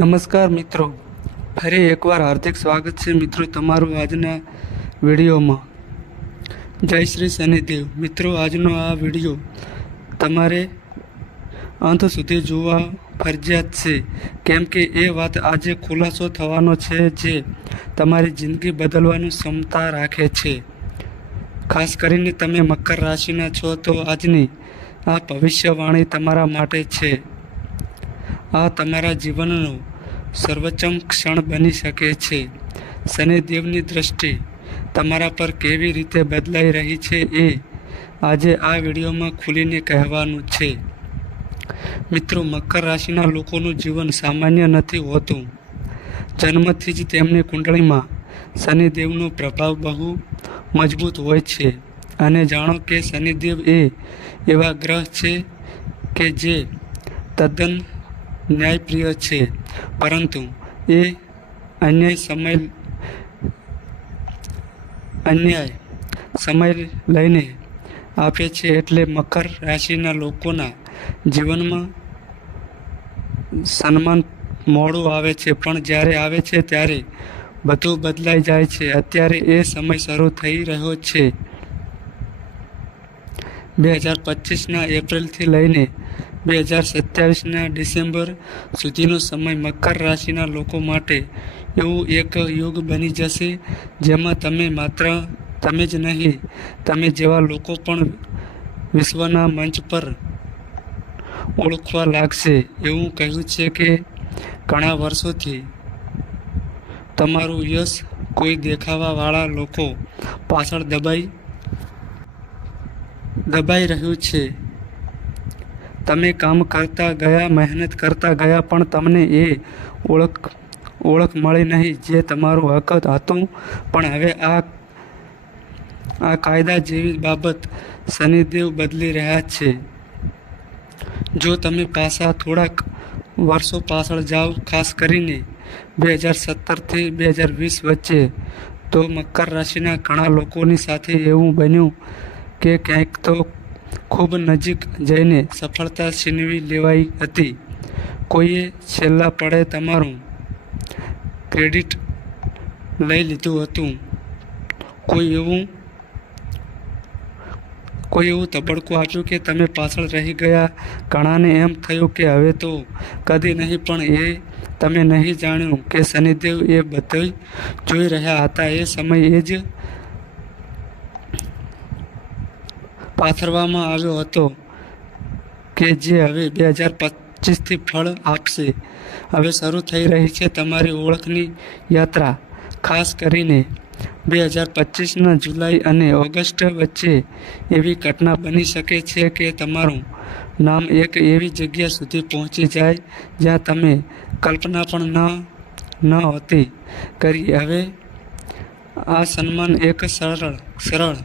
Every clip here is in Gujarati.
નમસ્કાર મિત્રો. ફરી એકવાર હાર્દિક સ્વાગત છે મિત્રો તમારું આજના વિડીયોમાં. જય શ્રી શનિદેવ. મિત્રો, આજનો આ વીડિયો તમારે અંત સુધી જોવા ફરજિયાત છે. કેમ કે એ વાત આજે ખુલાસો થવાનો છે જે તમારી જિંદગી બદલવાની ક્ષમતા રાખે છે. ખાસ કરીને તમે મકર રાશિના છો તો આજની આ ભવિષ્યવાણી તમારા માટે છે. આ તમારા જીવનનો સર્વોચ્ચમ ક્ષણ બની શકે છે. શનિદેવની દ્રષ્ટિ તમારા પર કેવી રીતે બદલાઈ રહી છે એ આજે આ વિડીયોમાં ખુલીને કહેવાનું છે. મિત્રો, મકર રાશિના લોકોનું જીવન સામાન્ય નથી હોતું. જન્મથી જ તેમની કુંડળીમાં શનિદેવનો પ્રભાવ બહુ મજબૂત હોય છે. અને જાણો કે શનિદેવ એ એવા ગ્રહ છે કે જે તદ્દન ન્યાયપ્રિય છે. પરંતુ એ અન્યાય સમય અન્યાય સમય લઈને આપે છે એટલે મકર રાશિના લોકોના જીવનમાં સન્માન મોડું આવે છે. પણ જ્યારે આવે છે ત્યારે બધું બદલાઈ જાય છે. અત્યારે એ સમય શરૂ થઈ રહ્યો છે. બે હજાર પચીસના એપ્રિલથી લઈને બે હજાર સત્યાવીસના ડિસેમ્બર સુધીનો સમય મકર રાશિના લોકો માટે એવું એક યુગ બની જશે, જેમાં તમે માત્ર તમે જ નહીં, તમે જેવા લોકો પણ વિશ્વના મંચ પર ઓળખવા લાગશે. એવું કહ્યું છે કે ઘણા વર્ષોથી તમારું યશ કોઈ દેખાવાવાળા લોકો પાછળ દબાઈ દબાઈ રહ્યું છે. તમે કામ કરતા ગયા, મહેનત કરતા ગયા, પણ તમને એ ઓળખ ઓળખ મળી નહીં જે તમારું હક હતું. પણ હવે આ આ કાયદા જેવી બાબત શનિદેવ બદલી રહ્યા છે. જો તમે પાછા થોડાક વર્ષો પાછળ જાઓ, ખાસ કરીને બે હજાર સત્તરથી બે હજાર વીસ વચ્ચે, તો મકર રાશિના ઘણા લોકોની સાથે એવું બન્યું કે ક્યાંક તો ખૂબ નજીક જઈને સફળતા છીનવી લેવાઈ હતી. કોઈએ છેલ્લા પડે તમારું ક્રેડિટ લઈ લીધું હતું. કોઈ એવું કોઈ એવું તબડકું આપ્યું કે તમે પાછળ રહી ગયા ઘણાને એમ થયું કે હવે તો કદી નહીં, પણ એ તમે નહીં જાણ્યું કે શનિદેવ એ બધું જોઈ રહ્યા હતા. એ સમય એ જ પાથરવામાં આવ્યો હતો કે જે હવે બે હજાર પચીસથી ફળ આપશે. હવે શરૂ થઈ રહી છે તમારી ઓળખની યાત્રા. ખાસ કરીને બે હજાર પચીસના જુલાઈ અને ઓગસ્ટ વચ્ચે એવી ઘટના બની શકે છે કે તમારું નામ એક એવી જગ્યા સુધી પહોંચી જાય જ્યાં તમે કલ્પના પણ ન ન હતી. કરી હવે આ સન્માન એક સરળ સરળ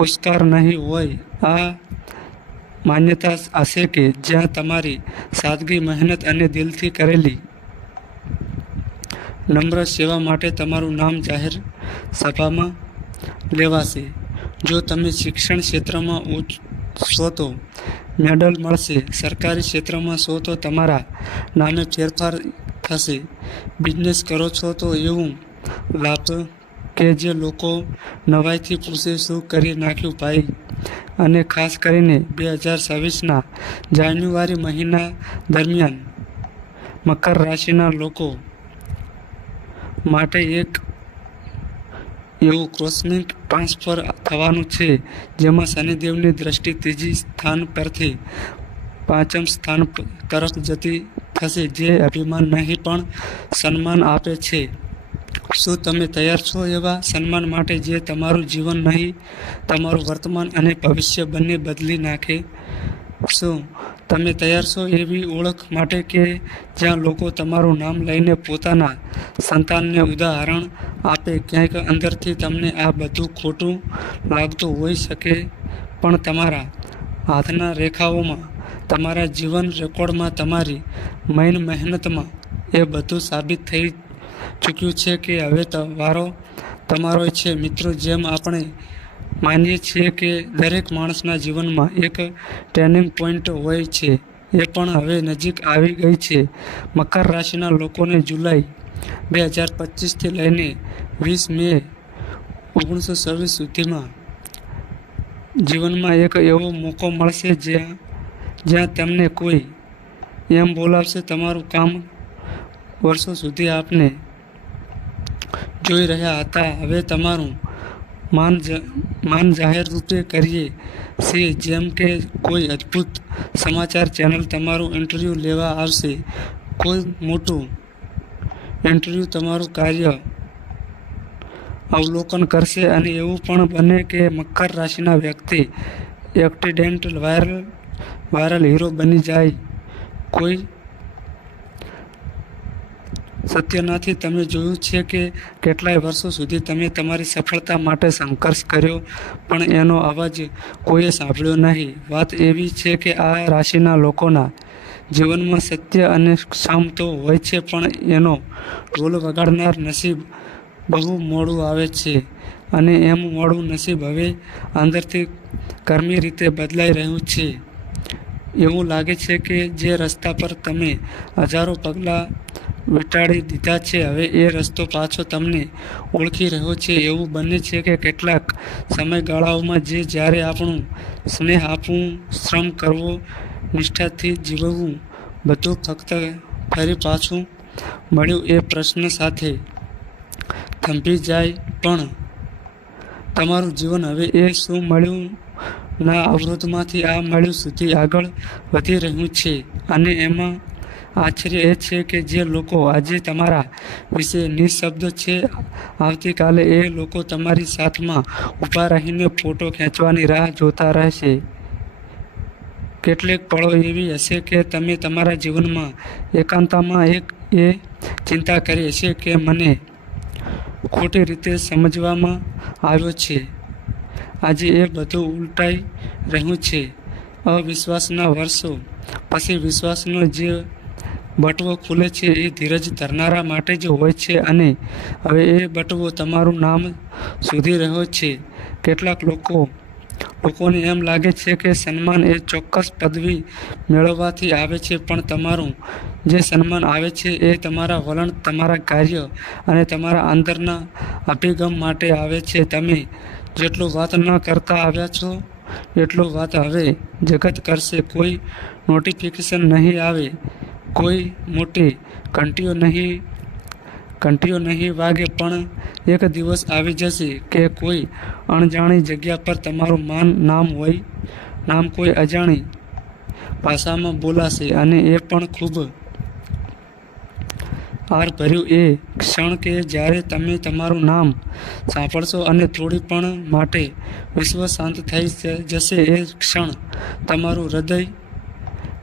પુરસ્કાર નહીં હોય, આ માન્યતા હશે કે જ્યાં તમારી સાદગી, મહેનત અને દિલથી કરેલી નમ્ર સેવા માટે તમારું નામ જાહેર સભામાં લેવાશે. જો તમે શિક્ષણ ક્ષેત્રમાં ઉચ્ચ છો તો મેડલ મળશે. સરકારી ક્ષેત્રમાં છો તો તમારા નામે ફેરફાર થશે. બિઝનેસ કરો છો તો એવું લાભ કે જે લોકો નવાઈથી પૂછે શું કરી નાખ્યું ભાઈ. અને ખાસ કરીને બે હજાર છવ્વીસના જાન્યુઆરી મહિના દરમિયાન મકર રાશિના લોકો માટે એક એવું ક્રોસમિક ટ્રાન્સફર થવાનું છે, જેમાં શનિદેવની દ્રષ્ટિ ત્રીજી સ્થાન પરથી પાંચમ સ્થાન તરફ જતી થશે, જે અભિમાન નહીં પણ સન્માન આપે છે. શું તમે તૈયાર છો એવા સન્માન માટે જે તમારું જીવન નહીં, તમારું વર્તમાન અને ભવિષ્ય બંને બદલી નાખે? શું તમે તૈયાર છો એવી ઓળખ માટે કે જ્યાં લોકો તમારું નામ લઈને પોતાના સંતાનને ઉદાહરણ આપે? ક્યાંક અંદરથી તમને આ બધું ખોટું લાગતું હોઈ શકે, પણ તમારા હાથના રેખાઓમાં, તમારા જીવન રેકોર્ડમાં, તમારી મૈન મહેનતમાં એ બધું સાબિત થઈ ચૂક્યું છે કે હવે વારો તમારો છે. મિત્રો, જેમ આપણે માનીએ છીએ કે દરેક માણસના જીવનમાં એક ટર્નિંગ પોઈન્ટ હોય છે, એ પણ હવે નજીક આવી ગઈ છે. મકર રાશિના લોકોને જુલાઈ બે હજાર પચીસથી લઈને વીસ મે ઓગણીસો છવ્વીસ સુધીમાં જીવનમાં એક એવો મોકો મળશે જ્યાં જ્યાં તમને કોઈ એમ બોલાવશે, તમારું કામ વર્ષો સુધી આપને જોઈ રહ્યા હતા. હવે તમારું માન માન જાહેર રૂપે કરીએ છીએ. જેમ કે કોઈ અદ્ભુત સમાચાર ચેનલ તમારું ઇન્ટરવ્યૂ લેવા આવશે. કોઈ મોટું ઇન્ટરવ્યૂ તમારું કાર્ય અવલોકન કરશે અને એવું પણ બને કે મકર રાશિના વ્યક્તિ એક્સિડેન્ટલ વાયરલ વાયરલ હીરો બની જાય. કોઈ સત્યનાથી તમે જોયું છે કે કેટલાય વર્ષો સુધી તમે તમારી સફળતા માટે સંઘર્ષ કર્યો, પણ એનો અવાજ કોઈએ સાંભળ્યો નહીં. વાત એવી છે કે આ રાશિના લોકોના જીવનમાં સત્ય અને ક્ષમ તો હોય છે, પણ એનો ઢોલ વગાડનાર નસીબ બહુ મોડું આવે છે અને એમ મોડું નસીબ હવે અંદરથી કર્મી રીતે બદલાઈ રહ્યું છે. એવું લાગે છે કે જે રસ્તા પર તમે હજારો પગલાં વીંટાળી દીધા છે. હવે એ રસ્તો પાછો તમને ઓળખી રહ્યો છે. એવું બને છે કે કેટલાક સમયગાળાઓમાં જે જ્યારે આપણું સ્નેહ આપવું, શ્રમ કરવો, નિષ્ઠાથી જીવવું બધું ફક્ત ફરી પાછું મળ્યું એ પ્રશ્ન સાથે થંભી જાય. પણ તમારું જીવન હવે એ શું મળ્યું? ના, અવરોધમાંથી આ મળ્યું સુધી આગળ વધી રહ્યું છે. અને એમાં આશ્ચર્ય એ છે કે જે લોકો આજે તમારા વિશે નિઃશબ્દ છે, આવતીકાલે એ લોકો તમારી સાથમાં ઊભા રહીને ફોટો ખેંચવાની રાહ જોતા રહેશે. કેટલીક પળો એવી હશે કે તમે તમારા જીવનમાં એકાંતમાં એક એ ચિંતા કરી હશે કે મને ખોટી રીતે સમજવામાં આવ્યો છે. આજે એ બધું ઉલટાઈ રહ્યું છે. અવિશ્વાસના વર્ષો પછી વિશ્વાસનો જે બટવો ખુલે છે એ ધીરજ ધરનારા માટે જ હોય છે અને હવે એ બટવો તમારું નામ શોધી રહ્યો છે. કેટલાક લોકો લોકોને એમ લાગે છે કે સન્માન એ ચોક્કસ પદવી મેળવવાથી આવે છે, પણ તમારું જે સન્માન આવે છે એ તમારા વલણ, તમારા કાર્ય અને તમારા અંદરના અભિગમ માટે આવે છે. તમે જેટલું વાત ન કરતા આવ્યા છો, એટલું વાત હવે જગત કરશે. કોઈ નોટિફિકેશન નહીં આવે. કોઈ મોટી ઘંટીઓ નહીં ઘંટીઓ નહીં વાગે, પણ એક દિવસ આવી જશે કે કોઈ અણજાણી જગ્યા પર તમારું માન, નામ હોય, નામ કોઈ અજાણી ભાષામાં બોલાશે અને એ પણ ખૂબ આર ભર્યું એ ક્ષણ કે જ્યારે તમે તમારું નામ સાંભળશો અને થોડી પણ માટે વિશ્વ શાંત થઈ જશે, એ ક્ષણ તમારું હૃદય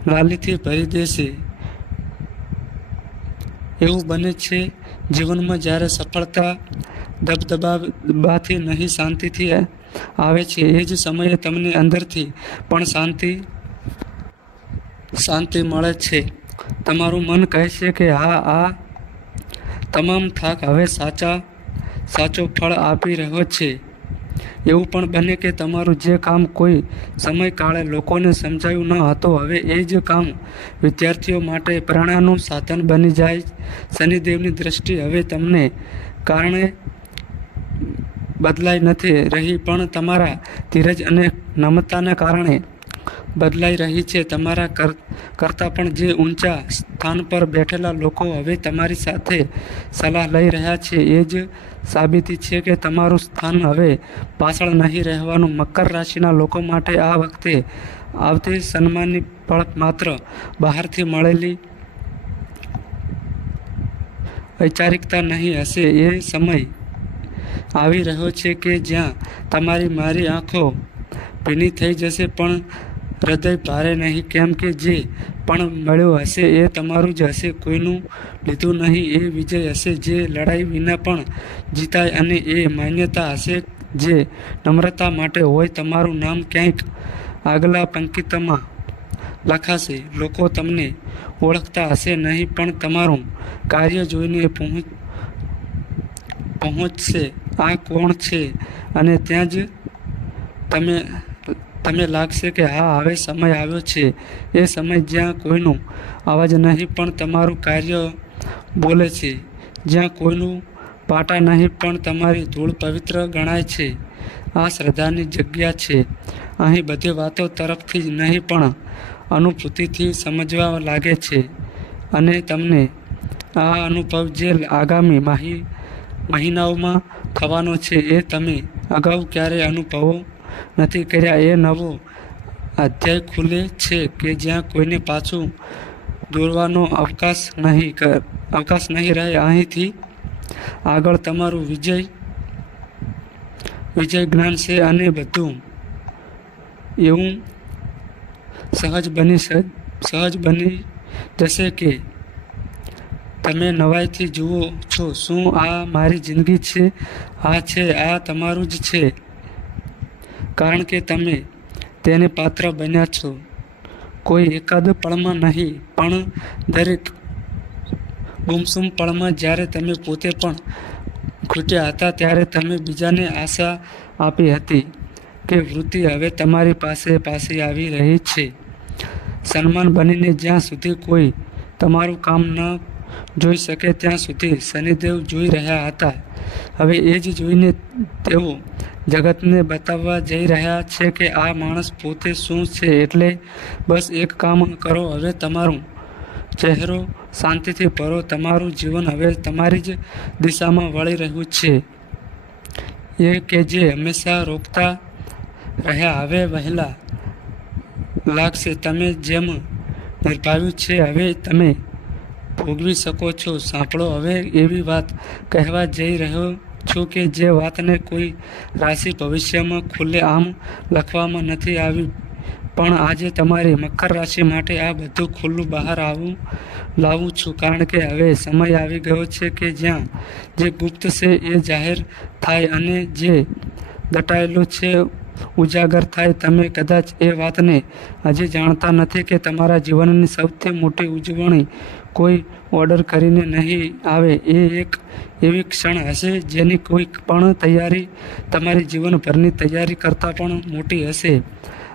લાલીથી ભરી દેશે. એવું બને છે, જીવનમાં જ્યારે સફળતા દબદબાથી નહીં શાંતિથી આવે છે, એ જ સમયે તમને અંદરથી પણ શાંતિ શાંતિ મળે છે. તમારું મન કહે છે કે, હા, આ તમામ થાક હવે સાચા, સાચો ફળ આપી રહ્યો છે. એવું પણ બને કે તમારું જે કામ કોઈ સમયકાળે લોકોને સમજાયું ન હતું, હવે એ જ કામ વિદ્યાર્થીઓ માટે પ્રેરણાનું સાધન બની જાય શનિદેવની દ્રષ્ટિ હવે તમને કારણે બદલાઈ નથી રહી, પણ તમારા ધીરજ અને નમતાના કારણે બદલાઈ રહી છે. તમારા કર, કરતાં પણ જે ઊંચા સ્થાન પર બેઠેલા લોકો હવે તમારી સાથે સલાહ લઈ રહ્યા છે. એ જ સાબિતી છે કે તમારું સ્થાન હવે પાછળ નહીં રહેવાનું મકર રાશિના લોકો માટે આ વખતે આવતી સન્માનની પળ માત્ર બહારથી મળેલી વૈચારિકતા નહીં હશે. એ સમય આવી રહ્યો છે કે જ્યાં તમારી મારી આંખો ભીની થઈ જશે, પણ હૃદય ભારે નહીં, કેમ કે જે પણ મળ્યો હશે એ તમારું જ હશે, કોઈનું લીધું નહીં, એ વિજય હશે, જે લડાઈ વિના પણ જીતાય અને એ માન્યતા હશે જે નમ્રતા માટે હોય, તમારું નામ ક્યાંક આગલા પંક્તિમાં લખાશે. લોકો તમને ઓળખતા હશે નહીં, પણ તમારું કાર્ય જોઈને પહોંચ પહોંચશે. આ કોણ છે? અને ત્યાં જ તમે તમે લાગશે કે હા, હવે સમય આવ્યો છે. એ સમય જ્યાં કોઈનો અવાજ નહીં, પણ તમારું કાર્ય બોલે છે. જ્યાં કોઈનું પાટા નહીં, પણ તમારી ધૂળ પવિત્ર ગણાય છે. આ શ્રદ્ધાની જગ્યા છે. અહીં બધી વાતો તરફથી જ નહીં, પણ અનુભૂતિથી સમજવા લાગે છે. અને તમને આ અનુભવ જે આગામી માહી, મહિનાઓમાં થવાનો છે, એ તમે અગાઉ ક્યારેય અનુભવો? નથી કર્યા. એ નવો અધ્યાય ખુલે છે કે જ્યાં કોઈને પાછું દોરવાનો અવકાશ નહીં અવકાશ નહીં રહે. અહીંથી આગળ તમારું વિજય વિજય જ્ઞાન છે અને બધું એવું સહજ બની સહજ બની જશે કે તમે નવાઈથી જુઓ છો. શું આ મારી જિંદગી છે? આ છે, આ તમારું જ છે. કારણ કે તમે તેને પાત્ર બન્યા છો. કોઈ એકાદ પળમાં નહીં, પણ દરેક ગુમસુમ પળમાં જ્યારે તમે પોતે પણ ખૂટ્યા હતા ત્યારે તમે બીજાને આશા આપી હતી કે વૃત્તિ હવે તમારી પાસે પાસે આવી રહી છે. સન્માન બનીને જ્યાં સુધી કોઈ તમારું કામ ન જોઈ શકે ત્યાં સુધી શનિદેવ જોઈ રહ્યા હતા. હવે એ જ જોઈને તેઓ જગતને બતાવવા જઈ રહ્યા છે કે આ માણસ પોતે શું છે એટલે બસ એક કામ કરો, હવે તમારું ચહેરો શાંતિથી ભરો, તમારું જીવન હવે તમારી જ દિશામાં વળી રહ્યું છે. એ કે જે હંમેશા રોકતા રહ્યા, હવે વહેલા લાગશે, તમે જેમ નિર્ભાવ્યું છે, હવે તમે ભોગવી શકો છો. સાંભળો, હવે એવી વાત કહેવા જઈ રહ્યો છું કે જે વાતને કોઈ રાશિ ભવિષ્યમાં ખુલ્લે આમ લખવામાં નથી આવી પણ આજે તમારી મકર રાશિ માટે આ બધું ખુલ્લું બહાર આવું, લાવું છું. કારણ કે હવે સમય આવી ગયો છે કે જ્યાં જે ગુપ્ત છે એ જાહેર થાય અને જે દટાયેલું છે ઉજાગર થાય, તમે કદાચ એ વાતને હજી જાણતા નથી કે તમારા જીવનની સૌથી મોટી ઉજવણી કોઈ ઓર્ડર કરીને નહીં આવે. એ એક એવી ક્ષણ હશે જેની કોઈ પણ તૈયારી તમારી જીવનભરની તૈયારી કરતાં પણ મોટી હશે.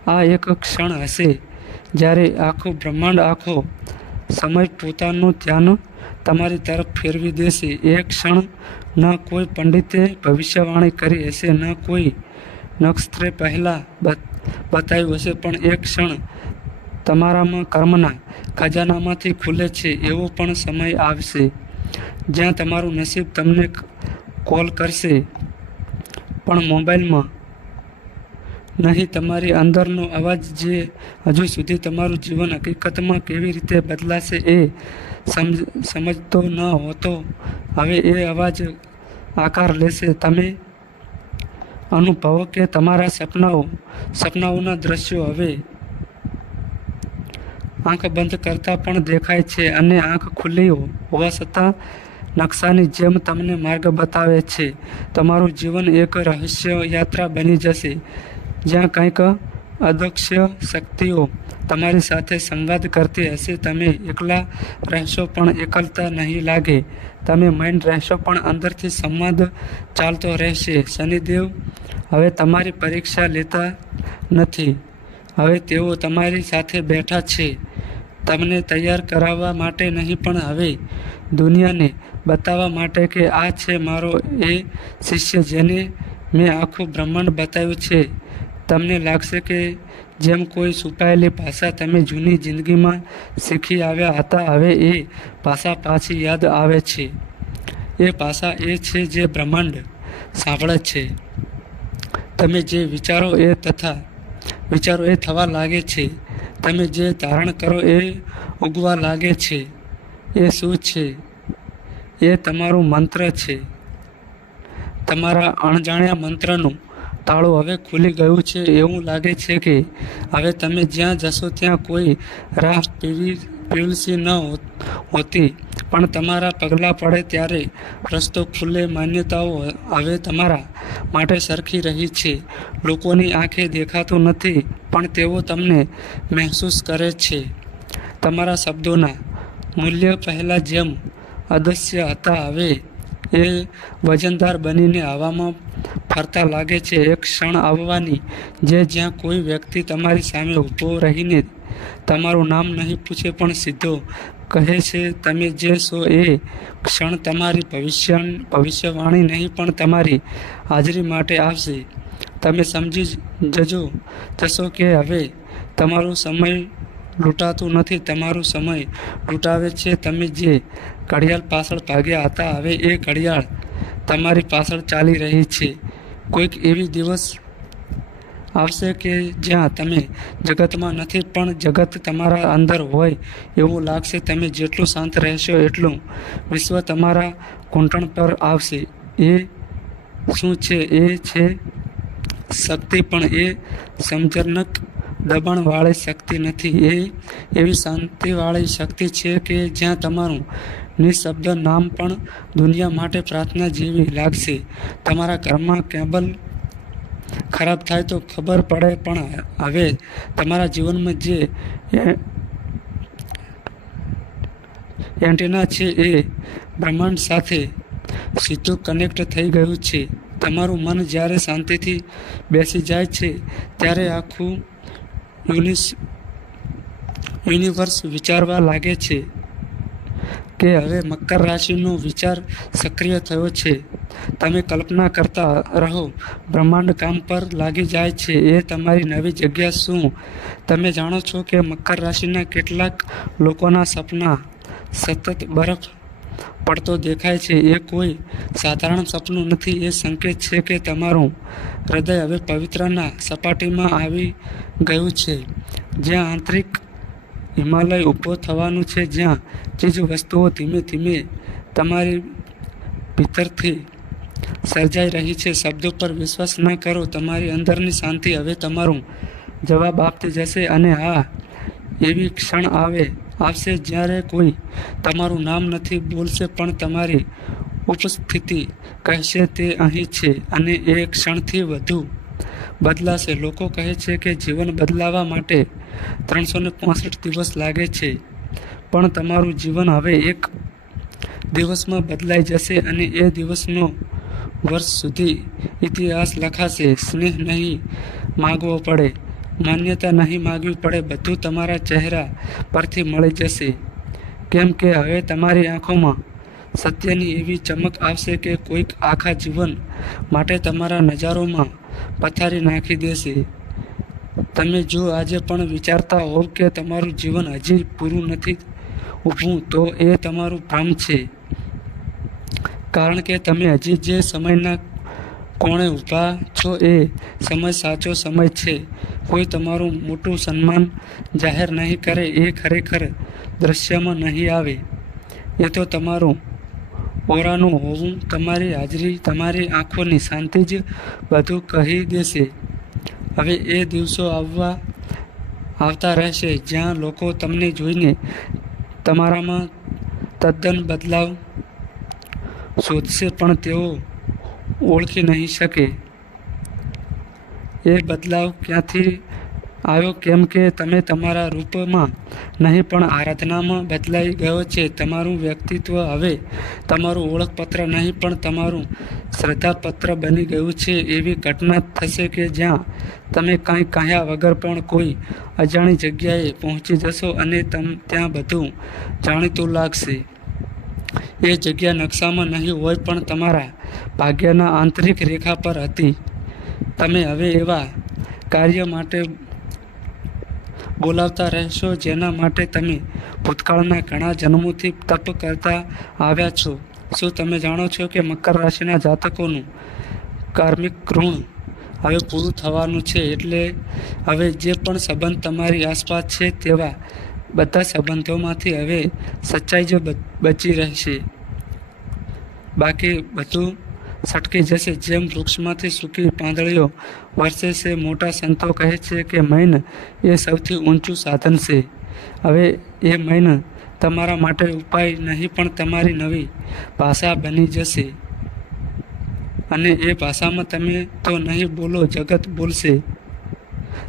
આ એક ક્ષણ હશે જ્યારે આખું બ્રહ્માંડ, આખો સમય પોતાનું ધ્યાન તમારી તરફ ફેરવી દેશે. એ ક્ષણ ન કોઈ પંડિતે ભવિષ્યવાણી કરી હશે, ન કોઈ નક્ષત્રે પહેલાં બત- બતાવ્યું હશે, પણ એ ક્ષણ તમારામાં કર્મના ખજાનામાંથી ખુલે છે, એવો પણ સમય આવશે, જ્યાં તમારું નસીબ તમને કોલ કરશે. પણ મોબાઈલમાં નહીં, તમારી અંદરનો અવાજ જે હજુ સુધી તમારું જીવન હકીકતમાં કેવી રીતે બદલાશે એ સમજ, સમજતો ન હોતો, હવે એ અવાજ આકાર લેશે. તમે અનુભવો કે તમારા સપનાઓ, સપનાઓના દ્રશ્યો હવે આંખ બંધ કરતાં પણ દેખાય છે અને આંખ ખુલ્લી હોવા છતાં નકશાની જેમ તમને માર્ગ બતાવે છે. તમારું જીવન એક રહસ્ય યાત્રા બની જશે, જ્યાં કંઈક અદૃશ્ય શક્તિઓ તમારી સાથે સંવાદ કરતી હશે. તમે એકલા રહેશો પણ એકલતા નહીં લાગે. તમે માઇન્ડ રહેશો પણ અંદરથી સંવાદ ચાલતો રહેશે. શનિદેવ હવે તમારી પરીક્ષા લેતા નથી. હવે તેઓ તમારી સાથે બેઠા છે. તમને તૈયાર કરાવવા માટે નહીં, પણ હવે દુનિયાને બતાવવા માટે કે આ છે મારો એ શિષ્ય જેને મેં આખું બ્રહ્માંડ બતાવ્યું છે. તમને લાગશે કે જેમ કોઈ છુપાયેલી ભાષા તમે જૂની જિંદગીમાં શીખી આવ્યા હતા, હવે એ ભાષા પાછી યાદ આવે છે. એ ભાષા એ છે જે બ્રહ્માંડ સાંભળે છે. તમે જે વિચારો એ તથા વિચારો એ થવા લાગે છે તમે જે ધારણ કરો એ ઉગવા લાગે છે એ શું છે? એ તમારું મંત્ર છે. તમારા અણજાણ્યા મંત્રનું તાળું હવે ખુલી ગયું છે એવું લાગે છે કે હવે તમે જ્યાં જશો ત્યાં કોઈ રાહ પીવી પીવલસી ન હોતી. પણ તમારા પગલાં પડે ત્યારે રસ્તો ખુલ્લે માન્યતાઓ હવે તમારા માટે સરખી રહી છે. લોકોની આંખે દેખાતું નથી, પણ તેઓ તમને મહેસૂસ કરે છે. તમારા શબ્દોના મૂલ્ય પહેલાં જેમ અદસ્ય હતા, હવે એ વજનદાર બનીને હવામાં ફરતા લાગે છે. એક ક્ષણ આવવાની જે જ્યાં કોઈ વ્યક્તિ તમારી સામે ઊભો રહીને તમારું નામ નહીં પૂછે પણ સીધો કહે છે, તમે જે છો એ ક્ષણ તમારી ભવિષ્ય ભવિષ્યવાણી નહીં, પણ તમારી હાજરી માટે આવશે. તમે સમજી જજો, જશો કે હવે તમારો સમય લૂંટાતો નથી. તમારો સમય લૂંટાવે છે. તમે જે ઘડિયાળ પાછળ ભાગ્યા હતા, હવે એ ઘડિયાળ તમારી પાછળ ચાલી રહી છે. કોઈક એવી દિવસ આવશે કે જ્યાં તમે જગતમાં નથી, પણ જગત તમારા અંદર હોય એવું લાગશે. તમે જેટલું શાંત રહેશો એટલું વિશ્વ તમારા ઘૂંટણ પર આવશે. એ શું છે? એ છે શક્તિ, પણ એ સમજનક દબાણવાળી શક્તિ નથી. એ એવી શાંતિવાળી શક્તિ છે કે જ્યાં તમારું નિશબ્દ નામ પણ દુનિયા માટે પ્રાર્થના જેવી લાગશે. તમારા ઘરમાં કેબલ ખરાબ થાય તો ખબર પડે, પણ હવે તમારા જીવનમાં જે એન્ટેના છે એ બ્રહ્માંડ સાથે સીધું કનેક્ટ થઈ ગયું છે. તમારું મન જ્યારે શાંતિથી બેસી જાય છે, ત્યારે આખું યુનિસ યુનિવર્સ વિચારવા લાગે છે. કે હવે મકર રાશિનો વિચાર સક્રિય થયો છે. તમે કલ્પના કરતા રહો, બ્રહ્માંડ કામ પર લાગી જાય છે. એ તમારી નવી જગ્યા શું? તમે જાણો છો કે મકર રાશિના કેટલાક લોકોના સપના સતત બરફ પડતો દેખાય છે. એ કોઈ સાધારણ સપનું નથી. એ સંકેત છે કે તમારું હૃદય હવે પવિત્રના સપાટીમાં આવી ગયું છે. જ્યાં આંતરિક હિમાલય ઊભો થવાનું છે જ્યાં ચીજ વસ્તુઓ ધીમે ધીમે તમારી ભીતરથી સર્જાઈ રહી છે. શબ્દો પર વિશ્વાસ ન કરો. તમારી અંદરની શાંતિ હવે તમારું જવાબ આપતી જશે અને હા, એવી ક્ષણ આવે, આવશે જ્યારે કોઈ તમારું નામ નથી બોલશે, પણ તમારી ઉપસ્થિતિ કહેશે તે અહીં છે અને એ ક્ષણથી વધુ બદલાશે. લોકો કહે છે કે જીવન બદલાવા માટે ત્રણસો ને દિવસ લાગે છે. પણ તમારું જીવન હવે એક દિવસમાં બદલાઈ જશે અને એ દિવસનો વર્ષ સુધી ઇતિહાસ લખાશે. સ્નેહ નહીં માગવો પડે. માન્યતા નહીં માગવી પડે. બધું તમારા ચહેરા પરથી મળી જશે. કેમ કે હવે તમારી આંખોમાં સત્યની એવી ચમક આવશે કે કોઈક આખા જીવન માટે તમારા નજારોમાં પથારી નાખી દેશે. તમે જો આજે પણ વિચારતા હોવ કે તમારું જીવન હજી પૂરું નથી ઊભું, તો એ તમારું કામ છે. કારણ કે તમે હજી જે સમયના કોણે ઊભા છો એ સમય સાચો સમય છે. કોઈ તમારું મોટું સન્માન જાહેર નહીં કરે, એ ખરેખર દ્રશ્યમાં નહીં આવે. એ તો તમારું ઓરાનું હોવું તમારી હાજરી, તમારી આંખોની શાંતિ જ બધું કહી દેશે. હવે એ દિવસો આવવા, આવતા રહેશે જ્યાં લોકો તમને જોઈને તમારામાં તદ્દન બદલાવ શોધશે, પણ તેઓ ઓળખી નહીં શકે. એ બદલાવ ક્યાંથી આવ્યો કેમ કે તમે તમારા રૂપમાં નહીં, પણ આરાધનામાં બદલાઈ ગયો છે. તમારું વ્યક્તિત્વ હવે તમારું ઓળખપત્ર નહીં, પણ તમારું શ્રદ્ધાપત્ર બની ગયું છે. એવી ઘટના થશે કે જ્યાં તમે કાંઈ કહ્યા વગર પણ કોઈ અજાણી જગ્યાએ પહોંચી જશો અને તમ, ત્યાં બધું જાણીતું લાગશે. એ જગ્યા નકશામાં નહીં હોય, પણ તમારા ભાગ્યના આંતરિક રેખા પર હતી. તમે હવે એવા કાર્ય માટે બોલાવતા રહેશો, જેના માટે તમે ભૂતકાળના ઘણા જન્મોથી તપ કરતા આવ્યા છો. શું તમે જાણો છો કે મકર રાશિના જાતકોનું કાર્મિક ઋણ હવે પૂરું થવાનું છે? એટલે હવે જે પણ સંબંધ તમારી આસપાસ છે તેવા બધા સંબંધોમાંથી હવે સચ્ચાઈ જ બચી રહેશે. બાકી બધું છટકી જશે. જેમ વૃક્ષમાંથી સૂકી પાંદડીઓ વરસે છે, મોટા સંતો કહે છે કે મૈન એ સૌથી ઊંચું સાધન છે. હવે એ મૈન તમારા માટે ઉપાય નહીં, પણ તમારી નવી ભાષા બની જશે. અને એ ભાષામાં તમે તો નહીં બોલો, જગત બોલશે.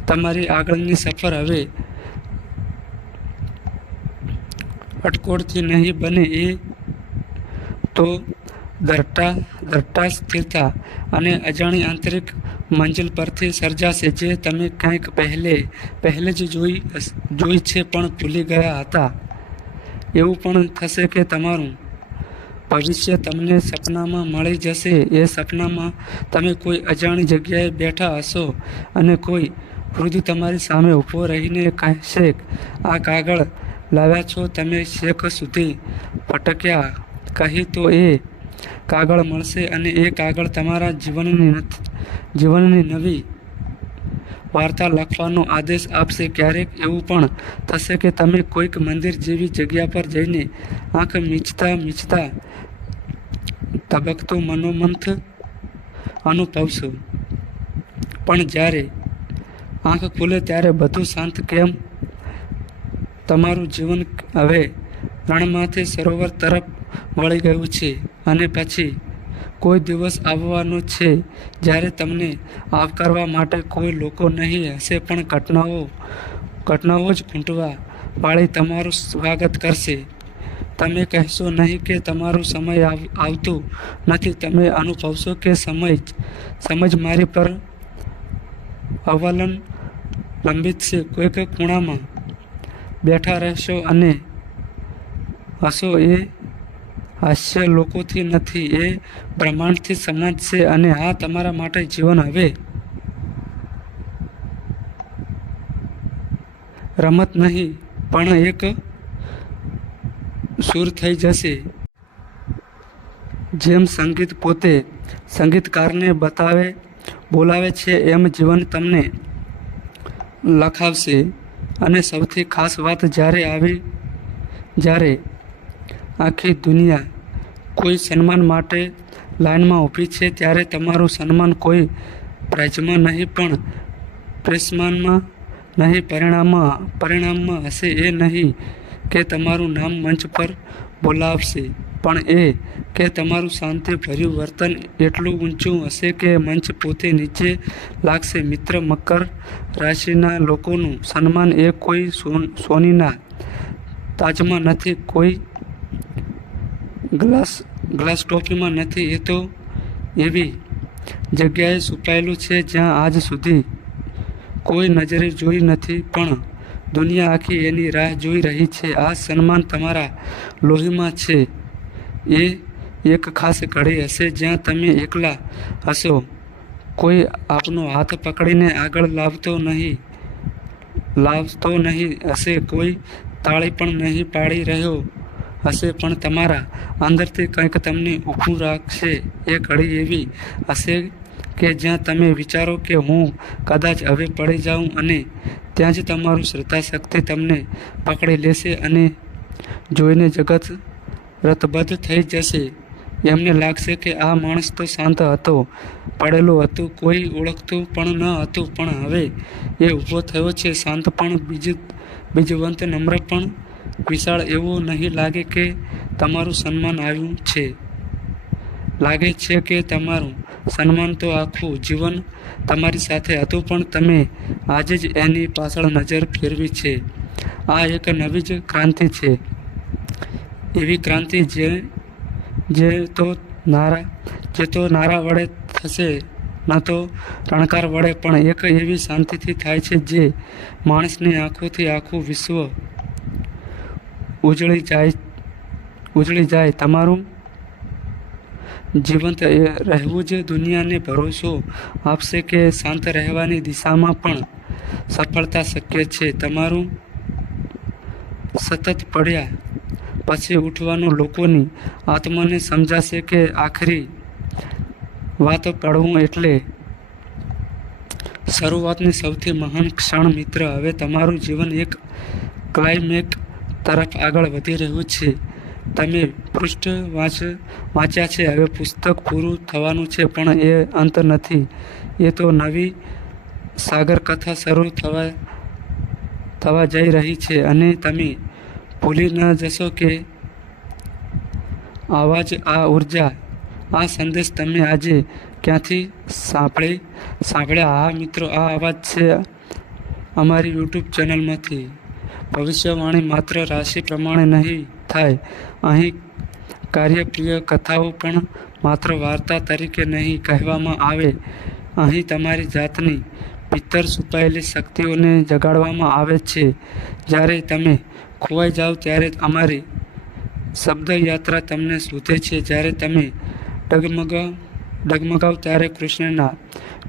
તમારી આગળની સફર હવે અટકોળથી નહીં બને એ તો દરટા દરટા સ્થિરતા અને અજાણી આંતરિક મંજિલ પરથી સર્જાશે જે તમે કંઈક પહેલે પહેલે જ જોઈ જોઈ છે પણ ભૂલી ગયા હતા. એવું પણ થશે કે તમારું ભવિષ્ય તમને સપનામાં મળી જશે. એ સપનામાં તમે કોઈ અજાણી જગ્યાએ બેઠા હશો અને કોઈ વૃદ્ધ તમારી સામે ઊભો રહીને કહેશે, આ કાગળ લાવ્યા છો તમે શેખ સુધી ભટક્યા. કહી તો એ કાગળ મળશે અને એ કાગળ તમારા જીવનની જીવનની નવી વાર્તા લખવાનો આદેશ આપશે. ક્યારેક એવું પણ થશે કે તમે કોઈક મંદિર જેવી જગ્યા પર જઈને આંખ મીચતા મીચતા ધબકતું મનોમંથ અનુભવશો. પણ જ્યારે આંખ ખુલે ત્યારે બધું શાંત કેમ? તમારું જીવન હવે રણમાંથી સરોવર તરફ વળી ગયું છે અને પછી કોઈ દિવસ આવવાનો છે જ્યારે તમને આવકારવા માટે કોઈ લોકો નહીં હશે, પણ ઘટનાઓ ઘટનાઓ જ ઘૂંટવા વાળી તમારું સ્વાગત કરશે. તમે કહેશો નહીં કે તમારો સમય આવ- આવતું નથી. તમે અનુભવશો કે સમય સમજ મારી પર અવલન લંબિત છે. કોઈક ખૂણામાં બેઠા રહેશો અને હશો એ હાસ્ય લોકોથી નથી, એ બ્રહ્માંડથી સમાજ અને આ તમારા માટે જીવન હવે. રમત નહીં, પણ એક સુર થઈ જશે. જેમ સંગીત પોતે સંગીતકારને બતાવે, બોલાવે છે, એમ જીવન તમને લખાવશે. અને સૌથી ખાસ વાત જ્યારે આવી, જ્યારે આખી દુનિયા કોઈ સન્માન માટે લાઈનમાં ઊભી છે, ત્યારે તમારું સન્માન કોઈ પ્રાઇઝમાં નહીં, પણ પ્રેસમાનમાં નહીં, પરિણામમાં પરિણામમાં હશે એ નહીં કે તમારું નામ મંચ પર બોલાવશે. પણ એ કે તમારું શાંતિભર્યું વર્તન એટલું ઊંચું હશે કે મંચ પોતે નીચે લાગશે. મિત્ર, મકર રાશિના લોકોનું સન્માન એ કોઈ સોન- સોનીના તાજમાં નથી. કોઈ ગ્લાસ ગ્લાસ ટોપીમાં નથી, એ તો એવી જગ્યાએ છુપાયેલું છે જ્યાં આજ સુધી કોઈ નજરે જોઈ નથી, પણ દુનિયા આખી એની રાહ જોઈ રહી છે. આ સન્માન તમારા લોહીમાં છે. એ એક ખાસ ઘડી હશે જ્યાં તમે એકલા હશો. કોઈ આપનો હાથ પકડીને આગળ લાવતો નહીં લાવતો નહીં હશે. કોઈ તાળી પણ નહીં પાડી રહ્યો. હશે, પણ તમારા અંદરથી કંઈક તમને ઊભું રાખશે. એ ઘડી એવી હશે કે જ્યાં તમે વિચારો કે હું કદાચ હવે પડી જાઉં અને ત્યાં જ તમારું શ્રદ્ધા શક્તિ તમને પકડી લેશે અને જોઈને જગત રતબદ્ધ થઈ જશે. એમને લાગશે કે આ માણસ તો શાંત હતો, પડેલો હતો, કોઈ ઓળખતું પણ ન હતું, પણ હવે એ ઊભો થયો છે. શાંત પણ, બીજ, બીજવંત, નમ્ર પણ વિશાળ એવું નહીં લાગે કે તમારું સન્માન આવ્યું છે. લાગે છે કે તમારું સન્માન તો આખું જીવન તમારી સાથે હતું, પણ તમે આજે જ એની પાછળ નજર ફેરવી છે. આ એક નવી જ ક્રાંતિ છે. એવી ક્રાંતિ જે જે તો નારા, જે તો નારા વડે થશે, ન તો રણકાર વડે, પણ એક એવી શાંતિથી થાય છે જે માણસની આંખોથી આખું વિશ્વ ઉજળી જાય ઉજળી જાય. તમારું જીવંત રહેવું જ દુનિયાને ભરોસો આપશે કે શાંત રહેવાની દિશામાં પણ સફળતા શક્ય છે. તમારું સતત પડ્યા પછી ઉઠવાનું લોકોની આત્માને સમજાશે કે આખરી વાત પડવું એટલે શરૂઆતની સૌથી મહાન ક્ષણ મિત્ર. હવે તમારું જીવન એક ક્લાઇમેક તરફ આગળ વધી રહ્યું છે. તમે પૃષ્ઠ વાંચ, વાંચ્યા છે. હવે પુસ્તક પૂરું થવાનું છે, પણ એ અંત નથી. એ તો નવી સાગર કથા શરૂ થવા થવા જઈ રહી છે અને તમે ભૂલી ન જશો કે આવા જ આ ઊર્જા, આ સંદેશ તમે આજે ક્યાંથી સાંભળી, સાંભળ્યા? હા મિત્રો, આ અવાજ છે અમારી યુટ્યુબ ચેનલમાંથી. ભવિષ્યવાણી માત્ર રાશિ પ્રમાણે નહીં થાય. અહીં કાર્યપ્રિય કથાઓ પણ માત્ર વાર્તા તરીકે નહીં કહેવામાં આવે. અહીં તમારી જાતની ભીતર છુપાયેલી શક્તિઓને જગાડવામાં આવે છે. જ્યારે તમે ખોવાઈ જાઓ ત્યારે અમારી શબ્દયાત્રા તમને શોધે છે. જ્યારે તમે ડગમગ ડગમગાવ ત્યારે કૃષ્ણના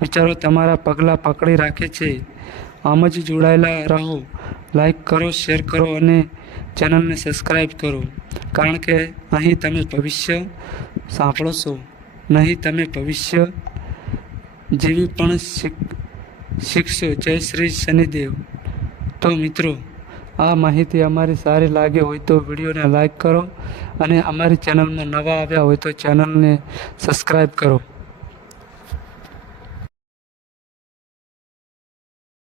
વિચારો તમારા પગલાં પકડી રાખે છે. આમ જ જોડાયેલા રહો. લાઈક કરો શેર કરો અને ચેનલને સબસ્ક્રાઈબ કરો. કારણ કે અહીં તમે ભવિષ્ય સાંભળો છો. નહીં, તમે ભવિષ્ય જેવી પણ શીખ, શીખશો. જય શ્રી શનિદેવ. તો મિત્રો, આ માહિતી અમારી સારી લાગે હોય તો વિડીયોને લાઈક કરો અને અમારી ચેનલમાં નવા આવ્યા હોય તો ચેનલને સબસ્ક્રાઈબ કરો.